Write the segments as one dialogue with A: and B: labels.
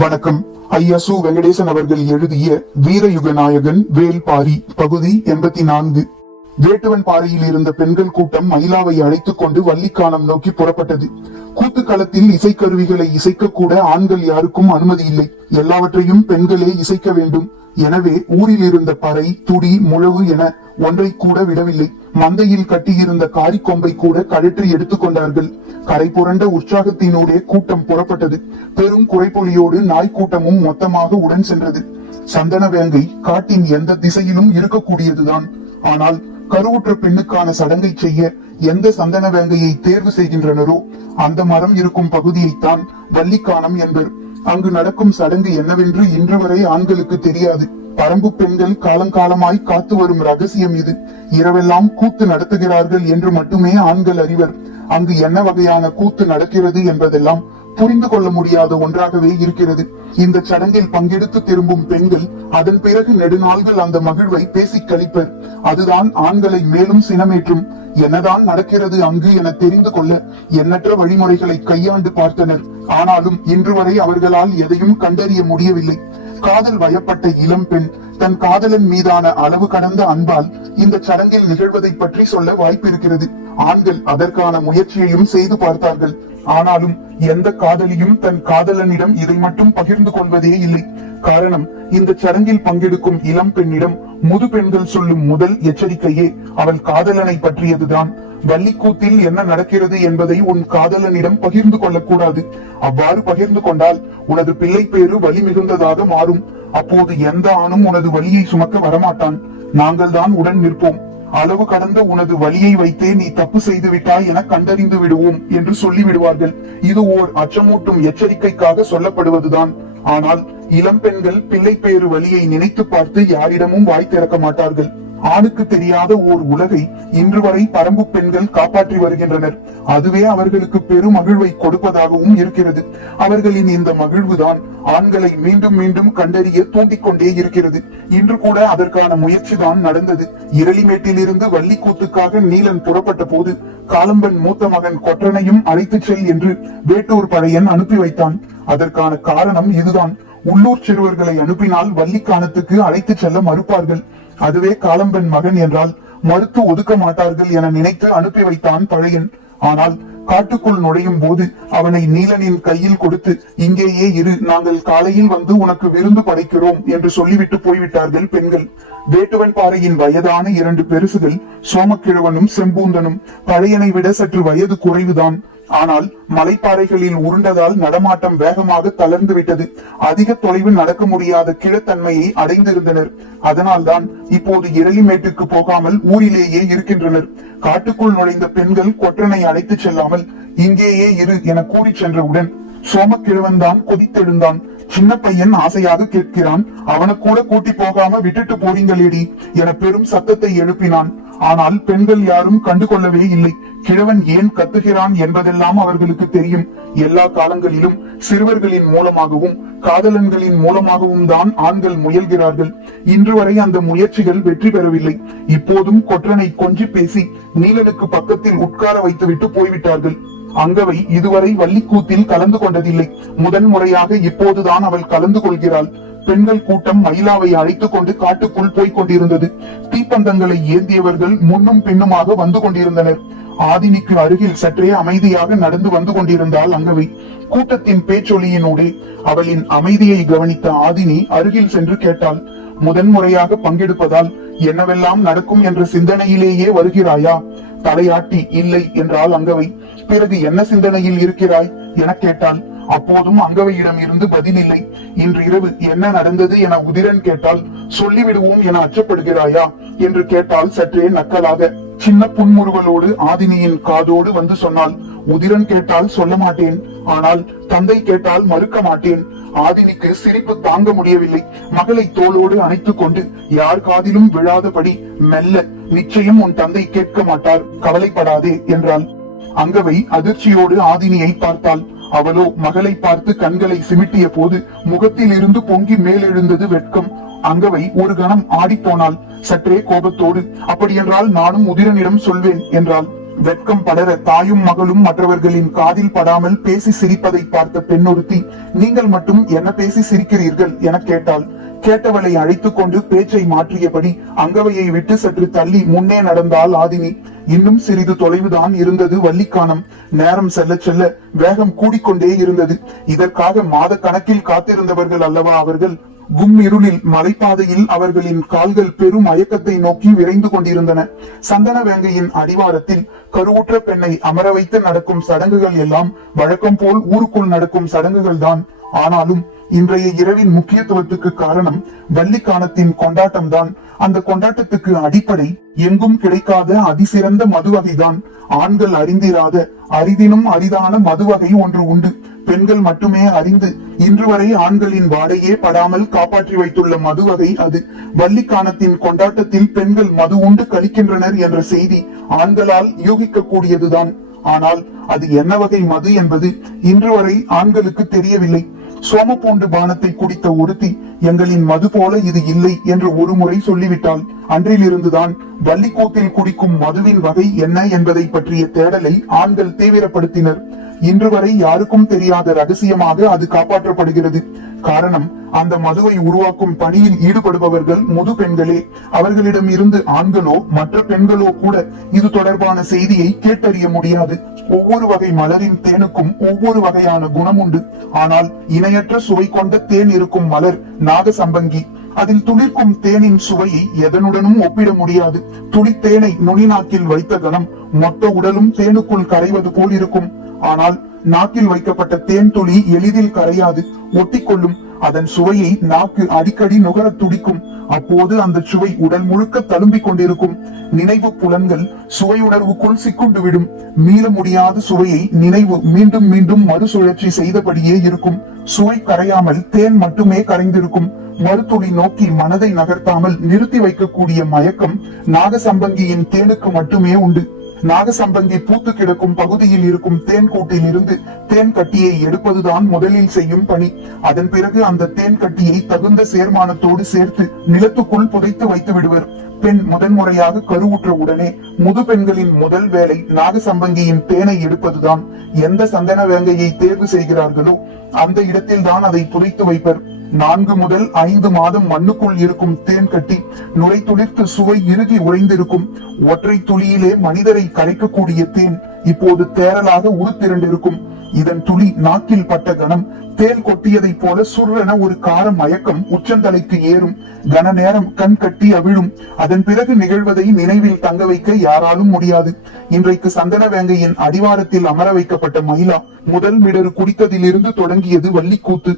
A: வணக்கம் ஐயா சு வெங்கடேசன் அவர்கள் எழுதிய வீரயுக நாயகன் வேல்பாரி பகுதி எண்பத்தி நான்கு வேட்டுவன் பாறையில் இருந்த பெண்கள் கூட்டம் மயிலாவை அழைத்துக் கொண்டு வள்ளிக்கானம் நோக்கி புறப்பட்டது கூத்துக்களத்தில் இசைக்கருவிகளை இசைக்க கூட ஆண்கள் யாருக்கும் அனுமதி இல்லை எல்லாவற்றையும் பெண்களே இசைக்க வேண்டும் எனவே ஊரில் இருந்த பறை துடி முழவு என ஒன்றை கூட விடவில்லை மந்தையில் கட்டியிருந்த காரிக்கொம்பை கூட கழற்றி எடுத்துக்கொண்டார்கள் கரை புரண்ட உற்சாகத்தினூடே கூட்டம் புறப்பட்டது பெரும் குறைப்பொலியோடு நாய்க்கூட்டமும் மொத்தமாக உடன் சென்றது சந்தன வேங்கை காட்டின் எந்த திசையிலும் இருக்கக்கூடியதுதான் ஆனால் கருவுற்ற பெண்ணுக்கான சடங்கை செய்ய எந்த சந்தன வேங்கையை தேர்வு செய்கின்றனரோ அந்த மரம் இருக்கும் பகுதியைத்தான் வள்ளிக்கானம் என்பர் அங்கு நடக்கும் சடங்கு என்னவென்று இன்று வரை ஆண்களுக்கு தெரியாது பரம்பு பெண்கள் காலங்காலமாய் காத்து வரும் ரகசியம் இது இரவெல்லாம் கூத்து நடத்துகிறார்கள் என்று மட்டுமே ஆண்கள் அறிவர் அங்கு என்ன வகையான கூத்து நடக்கிறது என்பதெல்லாம் புரிந்து கொள்ள முடியாத ஒன்றாகவே இருக்கிறது இந்த சடங்கில் பங்கெடுத்து திரும்பும் பெண்கள் அதன் பிறகு நெடுநாள்கள் அந்த மகிழ்வை பேசி கழிப்பர் அதுதான் ஆண்களை மேலும் சினமேற்றும் என்னதான் நடக்கிறது அங்கு என தெரிந்து கொள்ள எண்ணற்ற வழிமுறைகளை கையாண்டு பார்த்தனர் ஆனாலும் இன்று வரை அவர்களால் எதையும் கண்டறிய முடியவில்லை காதல் வயப்பட்ட இளம் பெண் தன் காதலன் மீதான அளவு கடந்த அன்பால் இந்த சடங்கில் நிகழ்வதை பற்றி சொல்ல வாய்ப்பிருக்கிறது ஆண்கள் அதற்கான முயற்சியையும் செய்து பார்த்தார்கள் ஆனாலும் எந்த காதலியும் தன் காதலனிடம் இதை மட்டும் பகிர்ந்து கொள்வதே இல்லை காரணம் இந்த சடங்கில் பங்கெடுக்கும் இளம் பெண்ணிடம் முது பெண்கள் சொல்லும் முதல் எச்சரிக்கையே அவள் காதலனை பற்றியதுதான் வள்ளிக்கூத்தில் என்ன நடக்கிறது என்பதை உன் காதலனிடம் பகிர்ந்து கொள்ளக்கூடாது அவ்வாறு பகிர்ந்து கொண்டால் உனது பிள்ளை பேரு வலி மிகுந்ததாக மாறும் அப்போது எந்த ஆணும் உனது வழியை சுமக்க வரமாட்டான் நாங்கள் தான் உடன் நிற்போம் அளவு கடந்த உனது வழியை வைத்தே நீ தப்பு செய்து விட்டாய் என கண்டறிந்து விடுவோம் என்று சொல்லிவிடுவார்கள் இது ஓர் அச்சமூட்டும் எச்சரிக்கைக்காக சொல்லப்படுவதுதான் ஆனால் பெண்கள் பிள்ளை பேரு வழியை நினைத்து பார்த்து யாரிடமும் வாய் திறக்க மாட்டார்கள் ஆணுக்கு தெரியாத ஓர் உலகை இன்று வரை பரம்பு பெண்கள் காப்பாற்றி வருகின்றனர் அதுவே அவர்களுக்கு பெரும் மகிழ்வை கொடுப்பதாகவும் இருக்கிறது அவர்களின் இந்த மகிழ்வுதான் ஆண்களை மீண்டும் மீண்டும் கண்டறிய தூண்டிக்கொண்டே இருக்கிறது இன்று கூட அதற்கான முயற்சி தான் நடந்தது இரளிமேட்டிலிருந்து வள்ளிக்கூத்துக்காக நீலன் புறப்பட்ட போது காலம்பன் மூத்த மகன் கொற்றனையும் அழைத்துச் செல் என்று வேட்டூர் பழையன் அனுப்பி வைத்தான் அதற்கான காரணம் இதுதான் உள்ளூர் சிறுவர்களை அனுப்பினால் வள்ளிக்கானத்துக்கு அழைத்து செல்ல மறுப்பார்கள் அதுவே காலம்பன் மகன் என்றால் மறுத்து ஒதுக்க மாட்டார்கள் என நினைத்து அனுப்பி வைத்தான் பழையன் ஆனால் காட்டுக்குள் நுழையும் போது அவனை நீலனின் கையில் கொடுத்து இங்கேயே இரு நாங்கள் காலையில் வந்து உனக்கு விருந்து படைக்கிறோம் என்று சொல்லிவிட்டு போய்விட்டார்கள் பெண்கள் வேட்டுவன் பாறையின் வயதான இரண்டு பெருசுகள் சோமக்கிழவனும் செம்பூந்தனும் பழையனை விட சற்று வயது குறைவுதான் ஆனால் மலைப்பாறைகளில் உருண்டதால் நடமாட்டம் வேகமாக தளர்ந்து விட்டது அதிக தொலைவில் நடக்க முடியாத கிழத்தன்மையை அடைந்திருந்தனர் அதனால்தான் இப்போது இரளிமேட்டுக்கு போகாமல் ஊரிலேயே இருக்கின்றனர் காட்டுக்குள் நுழைந்த பெண்கள் கொற்றனை அழைத்துச் செல்லாமல் இங்கேயே இரு என கூறி சென்றவுடன் சோமக்கிழவன் தான் கொதித்தெழுந்தான் சின்ன பையன் ஆசையாக கேட்கிறான் அவனை கூட கூட்டி போகாம விட்டுட்டு போறீங்களேடி என பெரும் சத்தத்தை எழுப்பினான் ஆனால் பெண்கள் யாரும் கண்டுகொள்ளவே இல்லை கிழவன் ஏன் கத்துகிறான் என்பதெல்லாம் அவர்களுக்கு தெரியும் எல்லா காலங்களிலும் சிறுவர்களின் மூலமாகவும் காதலன்களின் மூலமாகவும் தான் ஆண்கள் முயல்கிறார்கள் இன்று வரை அந்த முயற்சிகள் வெற்றி பெறவில்லை இப்போதும் கொற்றனை கொஞ்சி பேசி நீலனுக்கு பக்கத்தில் உட்கார வைத்துவிட்டு போய்விட்டார்கள் அங்கவை இதுவரை வள்ளிக்கூத்தில் கலந்து கொண்டதில்லை முதன் முறையாக இப்போதுதான் அவள் கலந்து கொள்கிறாள் பெண்கள் கூட்டம் மயிலாவை அழைத்துக் கொண்டு காட்டுக்குள் போய்க் கொண்டிருந்தது தீப்பந்தங்களை ஏந்தியவர்கள் முன்னும் பின்னுமாக வந்து கொண்டிருந்தனர் ஆதினிக்கு அருகில் சற்றே அமைதியாக நடந்து வந்து கொண்டிருந்தாள் அங்கவை கூட்டத்தின் பேச்சொலியினூடே அவளின் அமைதியை கவனித்த ஆதினி அருகில் சென்று கேட்டாள் முதன்முறையாக பங்கெடுப்பதால் என்னவெல்லாம் நடக்கும் என்ற சிந்தனையிலேயே வருகிறாயா தலையாட்டி இல்லை என்றால் அங்கவை பிறகு என்ன சிந்தனையில் இருக்கிறாய் என கேட்டாள் அப்போதும் அங்கவையிடம் இருந்து பதில் இல்லை இன்று இரவு என்ன நடந்தது என உதிரன் கேட்டால் சொல்லிவிடுவோம் என அச்சப்படுகிறாயா என்று கேட்டால் சற்றே நக்கலாக சின்ன புன்முறுவலோடு ஆதினியின் காதோடு வந்து சொன்னால் உதிரன் கேட்டால் சொல்ல மாட்டேன் ஆனால் தந்தை கேட்டால் மறுக்க மாட்டேன் ஆதினிக்கு சிரிப்பு தாங்க முடியவில்லை மகளை தோளோடு அணைத்துக் கொண்டு யார் காதிலும் விழாதபடி மெல்ல நிச்சயம் உன் தந்தை கேட்க மாட்டார் கவலைப்படாதே என்றாள் அங்கவை அதிர்ச்சியோடு ஆதினியை பார்த்தாள் அவளோ மகளை பார்த்து கண்களை சிமிட்டிய போது முகத்தில் இருந்து பொங்கி மேலெழுந்தது வெட்கம் அங்கவை ஒரு கணம் ஆடிப்போனாள் சற்றே கோபத்தோடு அப்படியென்றால் நானும் உதிரனிடம் சொல்வேன் என்றாள் வெட்கம் படர தாயும் மகளும் மற்றவர்களின் காதில் படாமல் பேசி சிரிப்பதை பார்த்த பெண்ணொருத்தி நீங்கள் மட்டும் என்ன பேசி சிரிக்கிறீர்கள் என கேட்டாள் கேட்டவளை அழைத்துக் கொண்டு பேச்சை மாற்றியபடி அங்கவையை விட்டு சற்று தள்ளி முன்னே நடந்தாள் ஆதினி இன்னும் சிறிது தொலைவுதான் இருந்தது வள்ளிக்கானம் நேரம் செல்ல செல்ல வேகம் கூடிக்கொண்டே இருந்தது இதற்காக மாத கணக்கில் காத்திருந்தவர்கள் அல்லவா அவர்கள் கும் இருளில் மலைப்பாதையில் அவர்களின் கால்கள் பெரும் மயக்கத்தை நோக்கி விரைந்து கொண்டிருந்தன சந்தன வேங்கையின் அடிவாரத்தில் கருவுற்ற பெண்ணை அமர வைத்து நடக்கும் சடங்குகள் எல்லாம் வழக்கம் போல் ஊருக்குள் நடக்கும் சடங்குகள் தான் ஆனாலும் இன்றைய இரவின் முக்கியத்துவத்துக்கு காரணம் வள்ளிக்கானத்தின் கொண்டாட்டம் தான் அந்த கொண்டாட்டத்துக்கு அடிப்படை எங்கும் கிடைக்காத அதிசிறந்த வகைதான் ஆண்கள் அறிந்திராத அரிதினும் அரிதான மது வகை ஒன்று உண்டு பெண்கள் மட்டுமே அறிந்து இன்று வரை ஆண்களின் வாடையே படாமல் காப்பாற்றி வைத்துள்ள மது வகை அது வள்ளிக்கானத்தின் கொண்டாட்டத்தில் பெண்கள் மது உண்டு கழிக்கின்றனர் என்ற செய்தி ஆண்களால் யோகிக்க கூடியதுதான் ஆனால் அது என்ன வகை மது என்பது இன்று வரை ஆண்களுக்கு தெரியவில்லை சோம பூண்டு பானத்தை குடித்த ஒருத்தி எங்களின் மது போல இது இல்லை என்று ஒரு முறை சொல்லிவிட்டால் அன்றிலிருந்துதான் வள்ளிக்கூத்தில் குடிக்கும் மதுவின் வகை என்ன என்பதை பற்றிய தேடலை ஆண்கள் தீவிரப்படுத்தினர் இன்று வரை யாருக்கும் தெரியாத ரகசியமாக அது காப்பாற்றப்படுகிறது காரணம் அந்த மதுவை உருவாக்கும் பணியில் ஈடுபடுபவர்கள் முது பெண்களே அவர்களிடம் இருந்து ஆண்களோ மற்ற பெண்களோ கூட இது தொடர்பான செய்தியை கேட்டறிய முடியாது ஒவ்வொரு வகை மலரின் தேனுக்கும் ஒவ்வொரு வகையான குணம் உண்டு ஆனால் இணையற்ற சுவை கொண்ட தேன் இருக்கும் மலர் நாகசம்பங்கி அதில் துளிர்க்கும் தேனின் சுவையை எதனுடனும் ஒப்பிட முடியாது துளித்தேனை நுனிநாக்கில் வைத்த கணம் மொத்த உடலும் தேனுக்குள் கரைவது போல் இருக்கும் ஆனால் நாக்கில் வைக்கப்பட்ட தேன் துளி எளிதில் கரையாது ஒட்டிக்கொள்ளும் அதன் சுவையை நாக்கு அடிக்கடி நுகர துடிக்கும் அப்போது அந்த சுவை உடல் முழுக்க தழும்பிக் கொண்டிருக்கும் நினைவு புலன்கள் சுவையுணர்வுக்குள் சிக்குண்டு விடும் மீள முடியாத சுவையை நினைவு மீண்டும் மீண்டும் மறுசுழற்சி செய்தபடியே இருக்கும் சுவை கரையாமல் தேன் மட்டுமே கரைந்திருக்கும் மறுத்துளி நோக்கி மனதை நகர்த்தாமல் நிறுத்தி வைக்கக்கூடிய மயக்கம் நாகசம்பங்கியின் தேனுக்கு மட்டுமே உண்டு நாகசம்பந்தி பூத்து கிடக்கும் பகுதியில் இருக்கும் தேன் கூட்டில் இருந்து தேன் கட்டியை எடுப்பதுதான் முதலில் செய்யும் பணி அதன் பிறகு அந்த தேன் கட்டியை தகுந்த சேர்மானத்தோடு சேர்த்து நிலத்துக்குள் புதைத்து வைத்து விடுவர் பெண் முதன்முறையாக கருவுற்ற உடனே முது பெண்களின் முதல் வேலை நாகசம்பங்கியின் தேனை எடுப்பதுதான் எந்த சந்தன வேங்கையை தேர்வு செய்கிறார்களோ அந்த இடத்தில் தான் அதை புதைத்து வைப்பர் நான்கு முதல் ஐந்து மாதம் மண்ணுக்குள் இருக்கும் தேன் கட்டி நுரை துளிர்த்து சுவை இறுகி உறைந்திருக்கும் ஒற்றை துளியிலே மனிதரை கரைக்கக்கூடிய தேன் இப்போது தேரலாக உருத்திரண்டிருக்கும் இதன் துளி நாக்கில் பட்ட கணம் தேன் கொட்டியதைப் போல சுர்ரென ஒரு காரம் மயக்கம் உச்சந்தலைக்கு ஏறும் கன நேரம் கண் கட்டி அவிழும் அதன் பிறகு நிகழ்வதை நினைவில் தங்க வைக்க யாராலும் முடியாது இன்றைக்கு சந்தன வேங்கையின் அடிவாரத்தில் அமர வைக்கப்பட்ட மயிலா முதல் மிடரு குடித்ததிலிருந்து தொடங்கியது வள்ளிக்கூத்து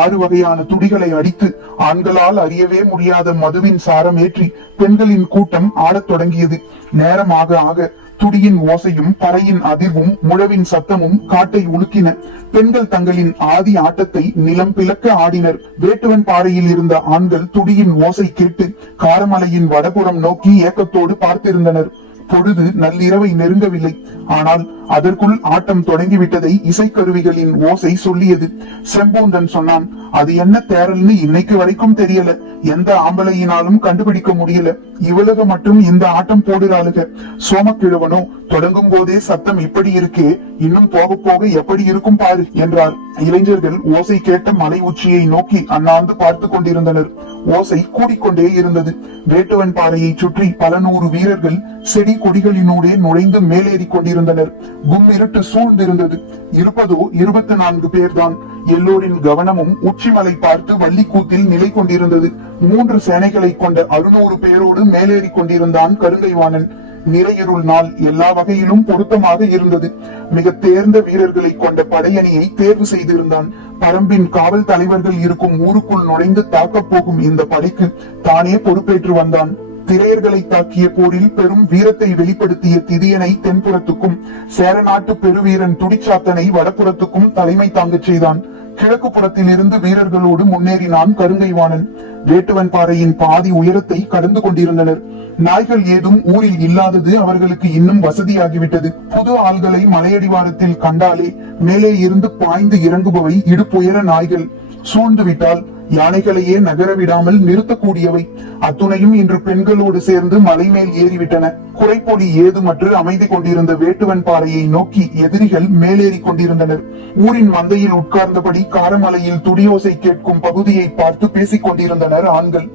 A: ஆறு வகையான துடிகளை அடித்து ஆண்களால் அறியவே முடியாத மதுவின் சாரம் ஏற்றி பெண்களின் கூட்டம் ஆடத் தொடங்கியது நேரமாக ஆக துடியின் ஓசையும் பறையின் அதிர்வும் முழவின் சத்தமும் காட்டை உலுக்கின பெண்கள் தங்களின் ஆதி ஆட்டத்தை நிலம் பிளக்க ஆடினர் வேட்டுவன் பாறையில் இருந்த ஆண்கள் துடியின் ஓசை கேட்டு காரமலையின் வடபுறம் நோக்கி ஏக்கத்தோடு பார்த்திருந்தனர் பொழுது நள்ளிரவை நெருங்கவில்லை ஆனால் அதற்குள் ஆட்டம் தொடங்கிவிட்டதை இசைக்கருவிகளின் ஓசை சொல்லியது செம்பூந்தன் சொன்னான் அது என்ன தேரல்னு இன்னைக்கு வரைக்கும் தெரியல எந்த ஆம்பளையினாலும் கண்டுபிடிக்க முடியல இவளுக்கு மட்டும் இந்த ஆட்டம் போடுறாளுக சோமக்கிழவனும் தொடங்கும் போதே சத்தம் இப்படி இருக்கு இன்னும் போக போக எப்படி இருக்கும் பாரு என்றார் இளைஞர்கள் ஓசை கேட்ட மலை உச்சியை நோக்கி அண்ணாந்து பார்த்து கொண்டிருந்தனர் ஓசை கூடிக்கொண்டே இருந்தது வேட்டுவன் பாறையை சுற்றி பல நூறு வீரர்கள் செடி கொடிகளினூடே நுழைந்து மேலேறி கொண்டிருந்தனர் கும் இருட்டு சூழ்ந்திருந்தது இருப்பதோ இருபத்தி நான்கு பேர்தான் எல்லோரின் கவனமும் உச்சிமலை பார்த்து வள்ளிக்கூத்தில் நிலை கொண்டிருந்தது மூன்று சேனைகளை கொண்ட அறுநூறு பேரோடு மேலும் மேலேறி கொண்டிருந்தான் கருங்கைவாணன் நிறையிருள் நாள் எல்லா வகையிலும் பொருத்தமாக இருந்தது மிக தேர்ந்த வீரர்களை கொண்ட படையணியை தேர்வு செய்திருந்தான் பரம்பின் காவல் தலைவர்கள் இருக்கும் ஊருக்குள் நுழைந்து தாக்கப் போகும் இந்த படைக்கு தானே பொறுப்பேற்று வந்தான் திரையர்களை தாக்கிய போரில் பெரும் வீரத்தை வெளிப்படுத்திய திதியனை தென்புறத்துக்கும் சேர நாட்டு பெருவீரன் துடிச்சாத்தனை வடப்புறத்துக்கும் தலைமை தாங்கச் செய்தான் கிழக்கு புறத்தில் இருந்து வீரர்களோடு முன்னேறினான் கருங்கைவாணன் வேட்டுவன் பாறையின் பாதி உயரத்தை கடந்து கொண்டிருந்தனர் நாய்கள் ஏதும் ஊரில் இல்லாதது அவர்களுக்கு இன்னும் வசதியாகிவிட்டது புது ஆள்களை மலையடிவாரத்தில் கண்டாலே மேலே இருந்து பாய்ந்து இறங்குபவை இடுப்புயர நாய்கள் சூழ்ந்து விட்டால் யானைகளையே நகர விடாமல் நிறுத்தக்கூடியவை அத்துணையும் இன்று பெண்களோடு சேர்ந்து மலை மேல் ஏறிவிட்டன குறைப்பொடி ஏதுமற்று அமைதி கொண்டிருந்த வேட்டுவன் பாறையை நோக்கி எதிரிகள் மேலேறி கொண்டிருந்தனர் ஊரின் மந்தையில் உட்கார்ந்தபடி காரமலையில் துடியோசை கேட்கும் பகுதியை பார்த்து பேசிக் கொண்டிருந்தனர் ஆண்கள்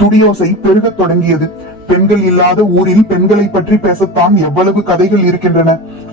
A: துடியோசை பெருகத் தொடங்கியது பெண்கள் இல்லாத ஊரில் பெண்களை பற்றி பேசத்தான் எவ்வளவு கதைகள் இருக்கின்றன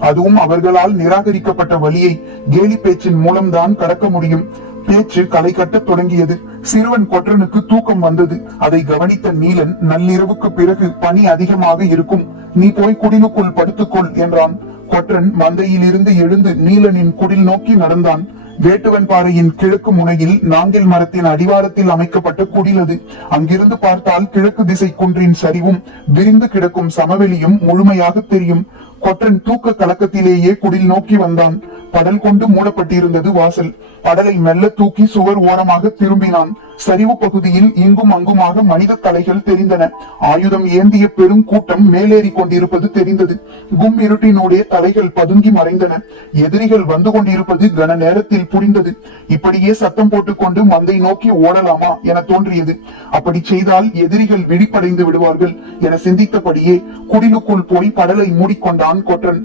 A: அதுவும் அவர்களால் நிராகரிக்கப்பட்ட வழியை கேலி பேச்சின் மூலம்தான் கடக்க முடியும் பேச்சு களை கட்ட தொடங்கியது சிறுவன் கொற்றனுக்கு தூக்கம் வந்தது அதை கவனித்த நீலன் நள்ளிரவுக்கு பிறகு பணி அதிகமாக இருக்கும் நீ போய் குடிலுக்குள் படுத்துக்கொள் என்றான் கொற்றன் மந்தையிலிருந்து எழுந்து நீலனின் குடில் நோக்கி நடந்தான் வேட்டுவன் பாறையின் கிழக்கு முனையில் நாங்கில் மரத்தின் அடிவாரத்தில் அமைக்கப்பட்ட அது அங்கிருந்து பார்த்தால் கிழக்கு திசை குன்றின் சரிவும் விரிந்து கிடக்கும் சமவெளியும் முழுமையாக தெரியும் கொற்றன் தூக்க கலக்கத்திலேயே குடில் நோக்கி வந்தான் படல் கொண்டு மூடப்பட்டிருந்தது வாசல் படலை மெல்ல தூக்கி சுவர் ஓரமாக திரும்பினான் சரிவு பகுதியில் இங்கும் அங்குமாக மனித தலைகள் தெரிந்தன ஆயுதம் ஏந்திய பெரும் கூட்டம் மேலேறி கொண்டிருப்பது தெரிந்தது கும் இருட்டினுடைய தலைகள் பதுங்கி மறைந்தன எதிரிகள் வந்து கொண்டிருப்பது கன நேரத்தில் புரிந்தது இப்படியே சத்தம் போட்டுக்கொண்டு மந்தை நோக்கி ஓடலாமா என தோன்றியது அப்படி செய்தால் எதிரிகள் விழிப்படைந்து விடுவார்கள் என சிந்தித்தபடியே குடிலுக்குள் போய் படலை மூடிக்கொண்டான் கொற்றன்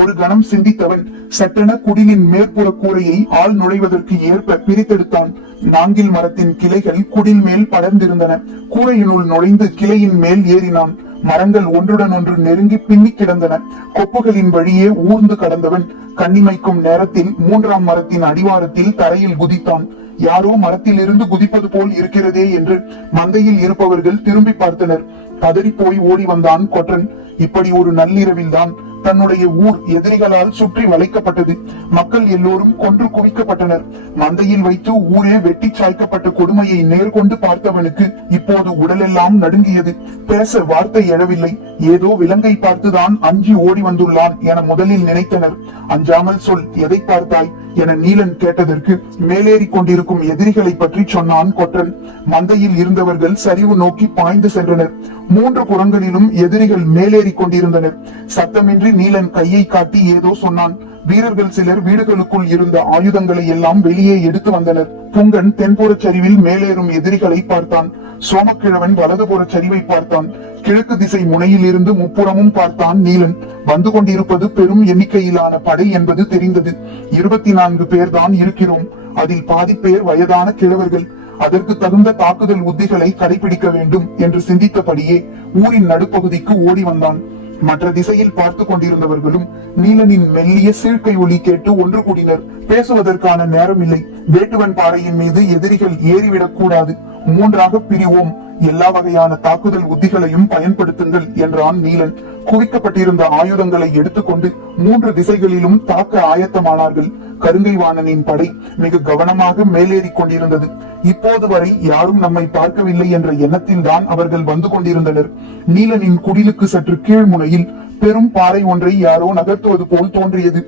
A: ஒரு கணம் சிந்தித்தவன் சட்டென குடிலின் மேற்புற கூரையை ஆள் நுழைவதற்கு அதற்கு ஏற்ப பிரித்தெடுத்தான் நாங்கில் மரத்தின் கிளைகள் குடில் மேல் படர்ந்திருந்தன கூரையினுள் நுழைந்து கிளையின் மேல் ஏறினான் மரங்கள் ஒன்றுடன் ஒன்று நெருங்கி பின்னி கிடந்தன கொப்புகளின் வழியே ஊர்ந்து கடந்தவன் கண்ணிமைக்கும் நேரத்தில் மூன்றாம் மரத்தின் அடிவாரத்தில் தரையில் குதித்தான் யாரோ மரத்தில் இருந்து குதிப்பது போல் இருக்கிறதே என்று மந்தையில் இருப்பவர்கள் திரும்பி பார்த்தனர் பதறி போய் ஓடி வந்தான் கொற்றன் இப்படி ஒரு நள்ளிரவில் தான் தன்னுடைய ஊர் எதிரிகளால் சுற்றி வளைக்கப்பட்டது மக்கள் எல்லோரும் கொன்று குவிக்கப்பட்டனர் மந்தையில் வைத்து ஊரே வெட்டி சாய்க்கப்பட்ட கொடுமையை நேர்கொண்டு பார்த்தவனுக்கு இப்போது உடலெல்லாம் நடுங்கியது பேச வார்த்தை எழவில்லை ஏதோ விலங்கை பார்த்துதான் அஞ்சி ஓடி வந்துள்ளான் என முதலில் நினைத்தனர் அஞ்சாமல் சொல் எதை பார்த்தாய் என நீலன் கேட்டதற்கு மேலேறி கொண்டிருக்கும் எதிரிகளை பற்றி சொன்னான் கொற்றன் மந்தையில் இருந்தவர்கள் சரிவு நோக்கி பாய்ந்து சென்றனர் மூன்று புறங்களிலும் எதிரிகள் மேலேறி கொண்டிருந்தனர் சத்தமின்றி நீலன் கையை காட்டி ஏதோ சொன்னான் வீரர்கள் சிலர் வீடுகளுக்குள் இருந்த ஆயுதங்களை எல்லாம் வெளியே எடுத்து வந்தனர் புங்கன் தென்புறச் சரிவில் மேலேறும் எதிரிகளை பார்த்தான் சோமக்கிழவன் வலதுபுற சரிவை பார்த்தான் கிழக்கு திசை முனையில் இருந்து முப்புறமும் பார்த்தான் நீலன் வந்து கொண்டிருப்பது பெரும் எண்ணிக்கையிலான படை என்பது தெரிந்தது இருபத்தி நான்கு பேர் தான் இருக்கிறோம் அதில் பாதி பேர் வயதான கிழவர்கள் அதற்கு தகுந்த தாக்குதல் உத்திகளை கடைபிடிக்க வேண்டும் என்று சிந்தித்தபடியே ஊரின் நடுப்பகுதிக்கு ஓடி வந்தான் மற்ற திசையில் பார்த்து கொண்டிருந்தவர்களும் நீலனின் மெல்லிய சீழ்கை ஒலி கேட்டு ஒன்று கூடினர் பேசுவதற்கான நேரம் இல்லை வேட்டுவன் பாறையின் மீது எதிரிகள் ஏறிவிடக் கூடாது மூன்றாக பிரிவோம் எல்லா வகையான தாக்குதல் உத்திகளையும் பயன்படுத்துங்கள் என்றான் நீலன் குவிக்கப்பட்டிருந்த ஆயுதங்களை எடுத்துக்கொண்டு மூன்று திசைகளிலும் தாக்க ஆயத்தமானார்கள் கருங்கை வாணனின் படை மிக கவனமாக மேலேறி கொண்டிருந்தது இப்போது வரை யாரும் நம்மை பார்க்கவில்லை என்ற எண்ணத்தில் தான் அவர்கள் வந்து கொண்டிருந்தனர் நீலனின் குடிலுக்கு சற்று கீழ் முனையில் பெரும் பாறை ஒன்றை யாரோ நகர்த்துவது போல் தோன்றியது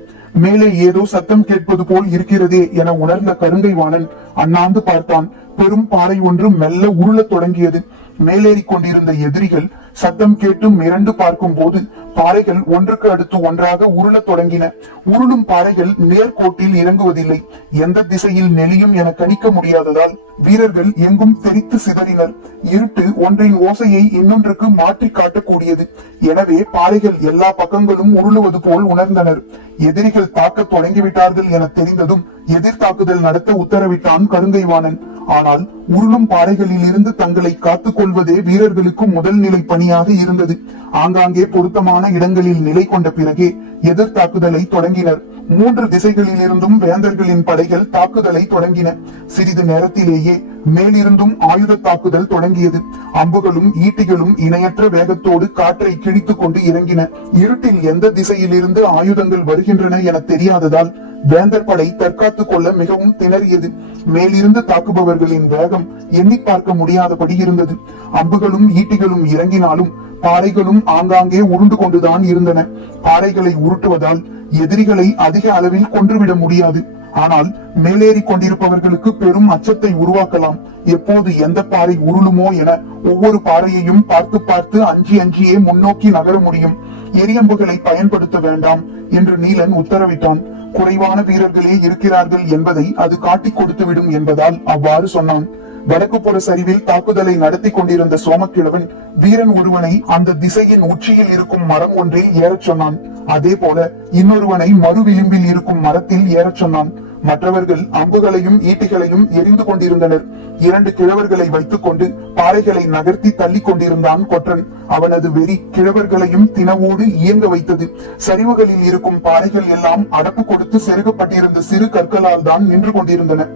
A: மேலே ஏதோ சத்தம் கேட்பது போல் இருக்கிறதே என உணர்ந்த கருங்கை வாணன் அண்ணாந்து பார்த்தான் பெரும் பாறை ஒன்று மெல்ல உருளத் தொடங்கியது மேலேறி கொண்டிருந்த எதிரிகள் சத்தம் கேட்டு மிரண்டு பார்க்கும் போது பாறைகள் ஒன்றுக்கு அடுத்து ஒன்றாக உருளத் தொடங்கின உருளும் பாறைகள் நேர்கோட்டில் இறங்குவதில்லை எந்த திசையில் நெளியும் என கணிக்க முடியாததால் வீரர்கள் எங்கும் தெரித்து சிதறினர் இருட்டு ஒன்றின் ஓசையை இன்னொன்றுக்கு மாற்றி காட்டக்கூடியது எனவே பாறைகள் எல்லா பக்கங்களும் உருளுவது போல் உணர்ந்தனர் எதிரிகள் தாக்க தொடங்கிவிட்டார்கள் என தெரிந்ததும் எதிர் தாக்குதல் நடத்த உத்தரவிட்டான் கருங்கைவானன் ஆனால் உருளும் பாறைகளிலிருந்து தங்களை காத்துக் கொள்வதே வீரர்களுக்கு முதல் நிலை பணியாக இருந்தது ஆங்காங்கே பொருத்தமான இடங்களில் நிலை கொண்ட பிறகே எதிர் தாக்குதலை தொடங்கினர் மூன்று திசைகளிலிருந்தும் வேந்தர்களின் படைகள் தாக்குதலை தொடங்கின சிறிது நேரத்திலேயே மேலிருந்தும் ஆயுத தாக்குதல் தொடங்கியது அம்புகளும் ஈட்டிகளும் இணையற்ற வேகத்தோடு காற்றை கிழித்து கொண்டு இறங்கின இருட்டில் எந்த திசையிலிருந்து ஆயுதங்கள் வருகின்றன என தெரியாததால் வேந்தர் படை தற்காத்து கொள்ள மிகவும் திணறியது மேலிருந்து தாக்குபவர்களின் வேகம் எண்ணி பார்க்க முடியாதபடி இருந்தது அம்புகளும் ஈட்டிகளும் இறங்கினாலும் பாறைகளும் ஆங்காங்கே உருண்டு கொண்டுதான் இருந்தன பாறைகளை உருட்டுவதால் எதிரிகளை அதிக அளவில் கொன்றுவிட முடியாது ஆனால் மேலேறி கொண்டிருப்பவர்களுக்கு பெரும் அச்சத்தை உருவாக்கலாம் எப்போது எந்த பாறை உருளுமோ என ஒவ்வொரு பாறையையும் பார்த்து பார்த்து அஞ்சி அஞ்சியே முன்னோக்கி நகர முடியும் எரியம்புகளை பயன்படுத்த வேண்டாம் என்று நீலன் உத்தரவிட்டான் குறைவான வீரர்களே இருக்கிறார்கள் என்பதை அது காட்டிக் கொடுத்துவிடும் என்பதால் அவ்வாறு சொன்னான் வடக்கு புற சரிவில் தாக்குதலை நடத்தி கொண்டிருந்த சோமக்கிழவன் வீரன் ஒருவனை அந்த திசையின் உச்சியில் இருக்கும் மரம் ஒன்றில் ஏறச் சொன்னான் அதே போல இன்னொருவனை மறு விளிம்பில் இருக்கும் மரத்தில் ஏறச் சொன்னான் மற்றவர்கள் அம்புகளையும் ஈட்டிகளையும் எரிந்து கொண்டிருந்தனர் இரண்டு கிழவர்களை வைத்துக் கொண்டு பாறைகளை நகர்த்தி தள்ளி கொண்டிருந்தான் கொற்றன் அவனது வெறி கிழவர்களையும் தினவோடு இயங்க வைத்தது சரிவுகளில் இருக்கும் பாறைகள் எல்லாம் அடப்பு கொடுத்து செருகப்பட்டிருந்த சிறு கற்களால் தான் நின்று கொண்டிருந்தன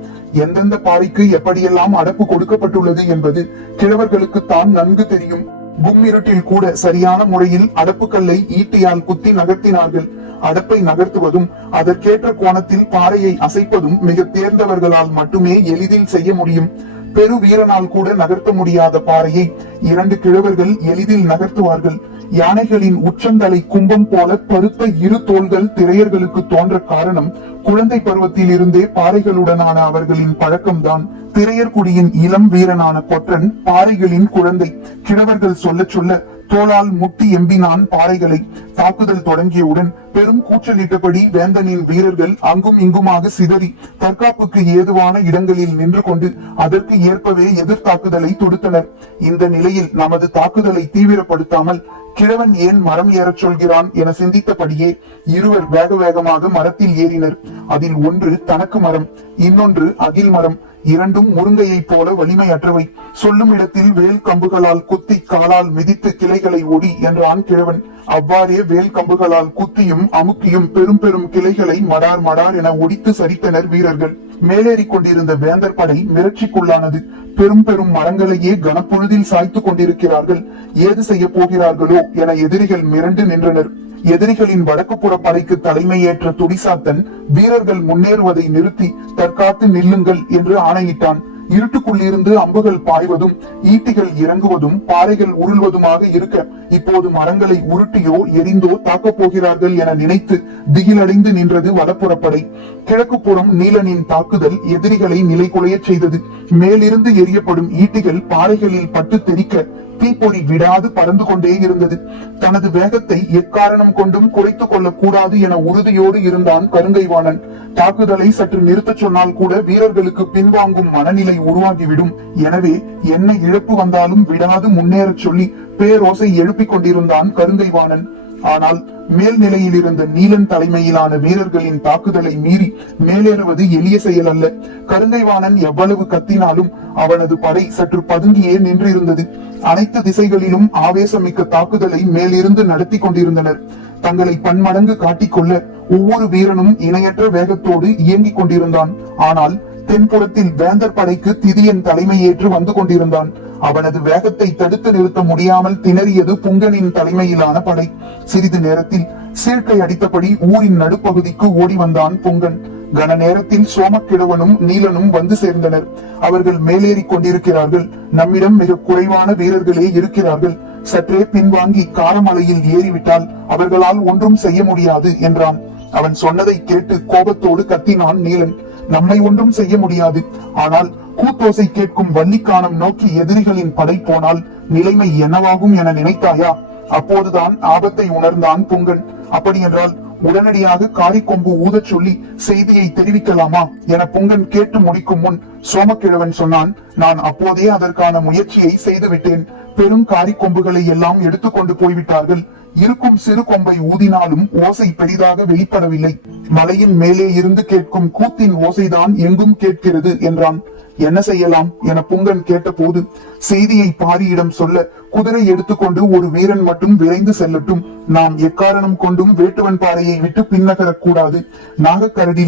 A: எந்தெந்த பாறைக்கு எப்படியெல்லாம் அடப்பு கொடுக்கப்பட்டுள்ளது என்பது கிழவர்களுக்கு தான் நன்கு தெரியும் கும்மிருட்டில் கூட சரியான முறையில் அடப்புக்கல்லை ஈட்டியால் குத்தி நகர்த்தினார்கள் அடப்பை நகர்த்துவதும் அதற்கேற்ற கோணத்தில் பாறையை அசைப்பதும் மிக தேர்ந்தவர்களால் மட்டுமே எளிதில் செய்ய முடியும் பெரு வீரனால் கூட நகர்த்த முடியாத பாறையை இரண்டு கிழவர்கள் எளிதில் நகர்த்துவார்கள் யானைகளின் உச்சந்தலை கும்பம் போல பருத்த இரு தோள்கள் திரையர்களுக்கு தோன்ற காரணம் குழந்தை பருவத்தில் இருந்தே பாறைகளுடனான அவர்களின் பழக்கம்தான் திரையர்குடியின் இளம் வீரனான கொற்றன் பாறைகளின் குழந்தை கிழவர்கள் சொல்ல சொல்ல தோளால் முட்டி எம்பினான் பாறைகளை தாக்குதல் தொடங்கியவுடன் பெரும் கூச்சலிட்டபடி வேந்தனின் வீரர்கள் அங்கும் இங்குமாக சிதறி தற்காப்புக்கு ஏதுவான இடங்களில் நின்று கொண்டு அதற்கு ஏற்பவே எதிர்த்தாக்குதலை தொடுத்தனர் இந்த நிலையில் நமது தாக்குதலை தீவிரப்படுத்தாமல் கிழவன் ஏன் மரம் ஏறச் சொல்கிறான் என சிந்தித்தபடியே இருவர் வேக வேகமாக மரத்தில் ஏறினர் அதில் ஒன்று தனக்கு மரம் இன்னொன்று அகில் மரம் இரண்டும் முருங்கையைப் போல வலிமையற்றவை சொல்லும் இடத்தில் வேல் கம்புகளால் குத்தி காலால் மிதித்து கிளைகளை ஒடி என்றான் கிழவன் அவ்வாறே வேல் கம்புகளால் குத்தியும் அமுக்கியும் பெரும் பெரும் கிளைகளை மடார் மடார் என ஒடித்து சரித்தனர் வீரர்கள் மேலேறி கொண்டிருந்த வேந்தர் படை மிரட்சிக்குள்ளானது பெரும் பெரும் மரங்களையே கனப்பொழுதில் சாய்த்து கொண்டிருக்கிறார்கள் ஏது செய்ய போகிறார்களோ என எதிரிகள் மிரண்டு நின்றனர் எதிரிகளின் வடக்குப்புற படைக்கு தலைமையேற்ற துடிசாத்தன் வீரர்கள் முன்னேறுவதை நிறுத்தி தற்காத்து நில்லுங்கள் என்று ஆணையிட்டான் இருட்டுக்குள்ளிருந்து அம்புகள் பாய்வதும் ஈட்டிகள் இறங்குவதும் பாறைகள் உருள்வதுமாக இருக்க இப்போது மரங்களை உருட்டியோ எரிந்தோ தாக்கப் போகிறார்கள் என நினைத்து திகிலடைந்து நின்றது வடப்புறப்படை கிழக்கு புறம் நீலனின் தாக்குதல் எதிரிகளை நிலைகுலையச் செய்தது மேலிருந்து எரியப்படும் ஈட்டிகள் பாறைகளில் பட்டு தெரிக்க தீப்பொறி விடாது பறந்து கொண்டே இருந்தது தனது வேகத்தை எக்காரணம் கொண்டும் குறைத்துக் கொள்ளக் கூடாது என உறுதியோடு இருந்தான் கருங்கைவாணன் தாக்குதலை சற்று நிறுத்தச் சொன்னால் கூட வீரர்களுக்கு பின்வாங்கும் மனநிலை உருவாகிவிடும் எனவே என்ன இழப்பு வந்தாலும் விடாது முன்னேறச் சொல்லி பேரோசை எழுப்பிக் கொண்டிருந்தான் கருங்கைவாணன் ஆனால் மேல்நிலையில் இருந்த நீலன் தலைமையிலான வீரர்களின் தாக்குதலை மீறி மேலேறுவது எளிய செயல் அல்ல கருங்கைவாணன் எவ்வளவு கத்தினாலும் அவனது படை சற்று பதுங்கியே நின்றிருந்தது அனைத்து திசைகளிலும் ஆவேசமிக்க தாக்குதலை மேலிருந்து நடத்தி கொண்டிருந்தனர் தங்களை பன்மடங்கு காட்டிக்கொள்ள ஒவ்வொரு வீரனும் இணையற்ற வேகத்தோடு இயங்கிக் கொண்டிருந்தான் ஆனால் தென்புறத்தில் வேந்தர் படைக்கு திதியன் தலைமையேற்று வந்து கொண்டிருந்தான் அவனது வேகத்தை தடுத்து நிறுத்த முடியாமல் திணறியது புங்கனின் தலைமையிலான படை சிறிது நேரத்தில் சீர்க்கை அடித்தபடி ஊரின் நடுப்பகுதிக்கு ஓடி வந்தான் புங்கன் கன நேரத்தில் சோமக்கிழவனும் நீலனும் வந்து சேர்ந்தனர் அவர்கள் மேலேறி கொண்டிருக்கிறார்கள் நம்மிடம் மிக குறைவான வீரர்களே இருக்கிறார்கள் சற்றே பின்வாங்கி காரமலையில் ஏறிவிட்டால் அவர்களால் ஒன்றும் செய்ய முடியாது என்றான் அவன் சொன்னதை கேட்டு கோபத்தோடு கத்தினான் நீலன் நம்மை ஒன்றும் செய்ய முடியாது ஆனால் கூத்தோசை கேட்கும் வன்னிக்கானம் நோக்கி எதிரிகளின் படை போனால் நிலைமை என்னவாகும் என நினைத்தாயா அப்போதுதான் ஆபத்தை உணர்ந்தான் பொங்கல் அப்படியென்றால் உடனடியாக காரிக்கொம்பு ஊதச் சொல்லி செய்தியை தெரிவிக்கலாமா என பொங்கன் கேட்டு முடிக்கும் முன் சோமக்கிழவன் சொன்னான் நான் அப்போதே அதற்கான முயற்சியை செய்துவிட்டேன் பெரும் காரிக்கொம்புகளை எல்லாம் எடுத்துக்கொண்டு போய்விட்டார்கள் இருக்கும் சிறு கொம்பை ஊதினாலும் ஓசை பெரிதாக வெளிப்படவில்லை மலையின் மேலே இருந்து கேட்கும் கூத்தின் ஓசைதான் எங்கும் கேட்கிறது என்றான் என்ன செய்யலாம் என புங்கன் கேட்டபோது செய்தியை பாரியிடம் சொல்ல குதிரை எடுத்துக்கொண்டு ஒரு வீரன் மட்டும் விரைந்து செல்லட்டும் நாம் எக்காரணம் கொண்டும் வேட்டுவன் பாறையை விட்டு பின்னகரக்கூடாது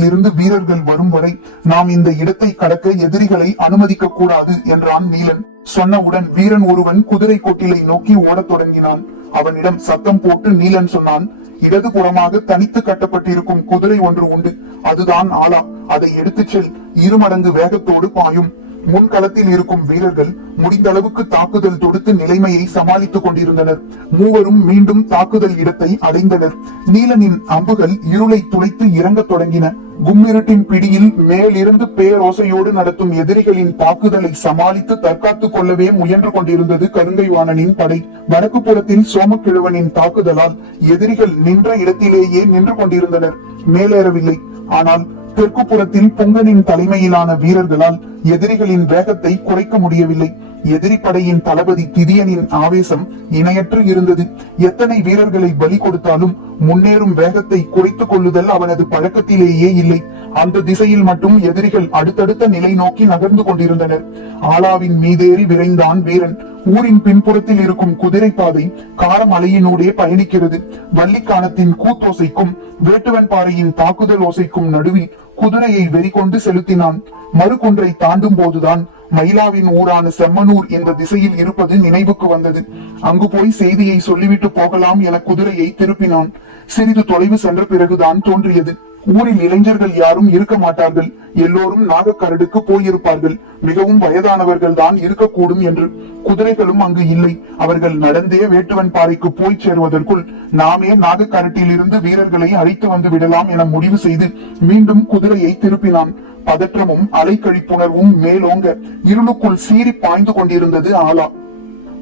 A: இருந்து வீரர்கள் வரும் வரை நாம் இந்த இடத்தை கடக்க எதிரிகளை அனுமதிக்க கூடாது என்றான் நீலன் சொன்னவுடன் வீரன் ஒருவன் குதிரை கோட்டிலை நோக்கி ஓடத் தொடங்கினான் அவனிடம் சத்தம் போட்டு நீலன் சொன்னான் இடது புறமாக தனித்து கட்டப்பட்டிருக்கும் குதிரை ஒன்று உண்டு அதுதான் ஆலா அதை எடுத்துச் செல் இருமடங்கு வேகத்தோடு பாயும் முன்களத்தில் இருக்கும் வீரர்கள் முடிந்த அளவுக்கு தாக்குதல் தொடுத்து நிலைமையை சமாளித்துக் கொண்டிருந்தனர் மூவரும் மீண்டும் தாக்குதல் இடத்தை அடைந்தனர் நீலனின் அம்புகள் இருளை துளைத்து இறங்க தொடங்கின கும்மிருட்டின் பிடியில் மேலிருந்து பேரோசையோடு நடத்தும் எதிரிகளின் தாக்குதலை சமாளித்து தற்காத்துக் கொள்ளவே முயன்று கொண்டிருந்தது கருங்கை வாணனின் படை வடக்கு புறத்தில் சோமக்கிழவனின் தாக்குதலால் எதிரிகள் நின்ற இடத்திலேயே நின்று கொண்டிருந்தனர் மேலேறவில்லை ஆனால் தெற்கு புறத்தில் பொங்கனின் தலைமையிலான வீரர்களால் எதிரிகளின் வேகத்தை குறைக்க முடியவில்லை எதிரி படையின் தளபதி திதியனின் ஆவேசம் இணையற்று இருந்தது எத்தனை வீரர்களை பலி கொடுத்தாலும் முன்னேறும் வேகத்தை குறைத்துக் கொள்ளுதல் அவனது பழக்கத்திலேயே இல்லை அந்த திசையில் மட்டும் எதிரிகள் அடுத்தடுத்த நிலை நோக்கி நகர்ந்து கொண்டிருந்தனர் ஆலாவின் மீதேறி விரைந்தான் வீரன் ஊரின் பின்புறத்தில் இருக்கும் குதிரை பாதை காரமலையினூடே பயணிக்கிறது வள்ளிக்கானத்தின் கூத்தோசைக்கும் வேட்டுவன் பாறையின் தாக்குதல் ஓசைக்கும் நடுவில் குதிரையை வெறி கொண்டு செலுத்தினான் மறுகுன்றை தாண்டும் போதுதான் மயிலாவின் ஊரான செம்மனூர் என்ற திசையில் இருப்பது நினைவுக்கு வந்தது அங்கு போய் செய்தியை சொல்லிவிட்டு போகலாம் என குதிரையை திருப்பினான் சிறிது தொலைவு சென்ற பிறகுதான் தோன்றியது ஊரில் இளைஞர்கள் யாரும் இருக்க மாட்டார்கள் எல்லோரும் நாகக்கரடுக்கு போயிருப்பார்கள் மிகவும் வயதானவர்கள் தான் இருக்கக்கூடும் என்று குதிரைகளும் அங்கு இல்லை அவர்கள் நடந்தே வேட்டுவன் பாறைக்கு போய் சேருவதற்குள் நாமே நாகக்கரட்டில் இருந்து வீரர்களை அழைத்து வந்து விடலாம் என முடிவு செய்து மீண்டும் குதிரையை திருப்பினான் பதற்றமும் அலைக்கழிப்புணர்வும் மேலோங்க இருளுக்குள் சீறி பாய்ந்து கொண்டிருந்தது ஆலா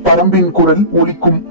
A: பரம்பின் குரல் ஒலிக்கும்